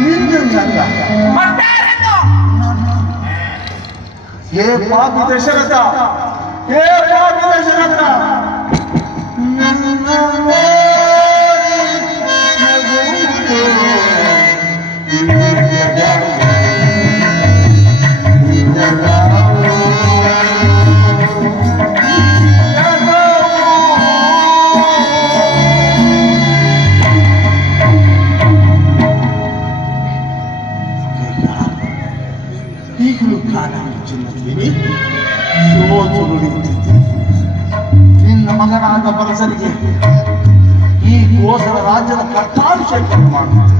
ನಿನ್ನಲ್ಲ ಹೇ ಪಾಪಿ ದಶರಥ, ಹೇ ಪಾಪಿ ದಶರಥ, ಈಗಲೂ ಕಾಲ ಚಿನ್ನದೇವಿ ನಿನ್ನ ಮಗನಾದ ಪರಸರಿಗೆ ಈ ಕೋಸಲ ರಾಜ್ಯದ ಪಟ್ಟಾಭಿಷೇಕ ಮಾಡುತ್ತೆ.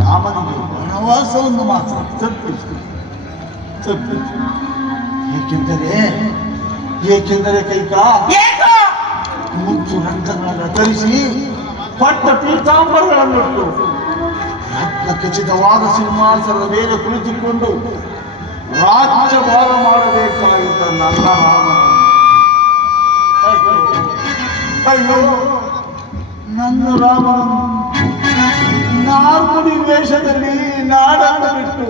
ರಾಮನಿಗೆ ವನವಾಸವನ್ನು ಮಾತ್ರ ತಪ್ಪಿತು. ಏಕೆಂದರೆ ಕೈಕಾ ಮುಚ್ಚು ರಂಗಗಳನ್ನು ಧರಿಸಿ ಪಟ್ಟ ಪೀತಾಂಬರಗಳನ್ನಿಟ್ಟು ರತ್ನ ಖಚಿತವಾದ ಸಿಂಹಾಸನದ ಮೇಲೆ ಕುಳಿತುಕೊಂಡು ರಾಜ್ಯಭಾರ ಮಾಡಬೇಕಾಗಿದ್ದ ನನ್ನ ರಾಮನ ಅಯ್ಯೋ ನನ್ನ ರಾಮನು ನಾಲ್ಕು ವೇಷದಲ್ಲಿ ನಾಡನ್ನು ಬಿಟ್ಟು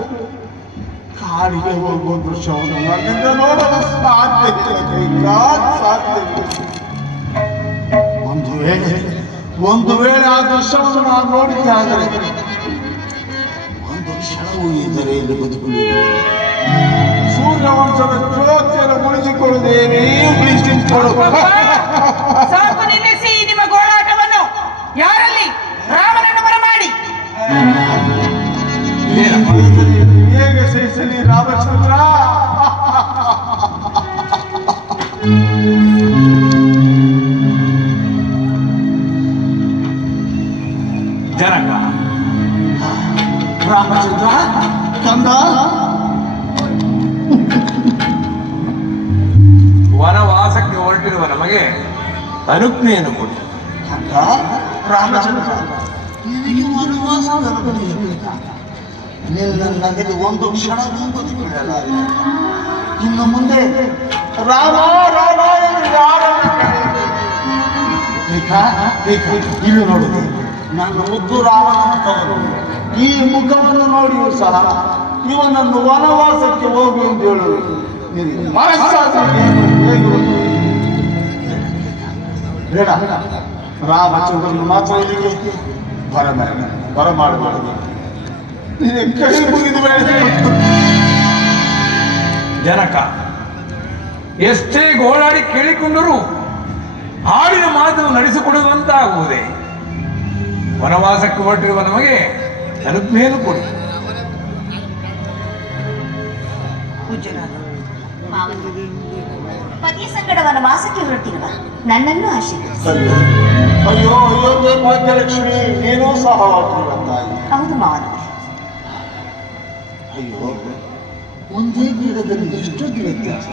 ಕಾಡಿಗೆ ಹೋಗುವ ದೃಶ್ಯವನ್ನು ನನ್ನಿಂದ ನೋಡಲು ಸಾಧ್ಯವಿಲ್ಲ. ಒಂದು ವೇಳೆ ಆ ದೃಶ್ಯವನ್ನು ನಾನು ನೋಡಿದ್ದೆ ಆದರೆ ಒಂದು ಕ್ಷಣವೂ ಇದರಲ್ಲಿ ಬದುಕುಳಿದೆ. ಸೂರ್ಯವಂಶದ ಜ್ಯೋತಿಯನ್ನು ಉಳಿಸಿಕೊಳ್ಳುತ್ತೇನೆ. ಸಾಕು ನಿಲ್ಲಿಸಿ ನಿಮ್ಮ ಗೋಳಾಟವನ್ನು. ಯಾರಲ್ಲಿ ರಾಮನನ್ನು ಬರಮಾಡಿ. ಹೇಗೆ ಸಹಿಸಲಿ ರಾಮಚಂದ್ರ? ಜನಕ, ರಾಮಚಂದ್ರ ಕಂದ, ವನವಾಸಕ್ಕೆ ಹೊರಟಿರುವ ನಮಗೆ ಅನುಜ್ಞೆಯನ್ನು ಕೊಡಿ. ಕಂದ ರಾಮಚಂದ್ರ, ನಿನಗೆ ವನವಾಸದ ನಿನ್ನದಲ್ಲಿ ಒಂದು ಕ್ಷಣ ಮುಂಬದು ಬಿಡಲಾರೆ. ಇನ್ನು ಮುಂದೆ ರಾಮ ರಾಮ ಇಲ್ಲಿ ನೋಡುದು ನನ್ನ ಮುದ್ದು ರಾಮನ ತವರು. ಈ ಮುಖವನ್ನು ನೋಡಿಯೂ ಸಹ ಇವನನ್ನು ವನವಾಸಕ್ಕೆ ಹೋಗು ಎಂದು ಹೇಳುವುದು ಬೇಡ. ರಾಮಚಂದ್ರನು ಮಾತ್ರ ಇಲ್ಲಿಗೆ ಬರಮಾಡಬಾರದು. ಕೈ ಮುಗಿದು ಜನಕ, ಎಷ್ಟೇ ಗೋಳಾಡಿ ಕೇಳಿಕೊಂಡರೂ ಹಾಡಿನ ಮಾತು ನಡೆಸಿಕೊಡುವಂತಾಗುವುದೇ. ವನವಾಸಕ್ಕೆ ಹೊರಟಿರುವ ನಮಗೆ ಅನುಜ್ಞೆಯನ್ನು ಕೊಡಿ. ಪತಿಯ ಸಂಗಡ ವನವಾಸಕ್ಕೆ ಹೊರಟಿರುವ ನನ್ನನ್ನು ಆಶೀರ್ವದಿಸಿ. ಅಯ್ಯೋ ಅಯ್ಯೋ ಭಾಗ್ಯಲಕ್ಷ್ಮಿ, ನೀನೂ ಸಹ ಹೌದು ಮಾವನ. ಅಯ್ಯೋ, ಒಂದೇ ಗಿಡದಲ್ಲಿ ಎಷ್ಟೊಂದು ವ್ಯತ್ಯಾಸ.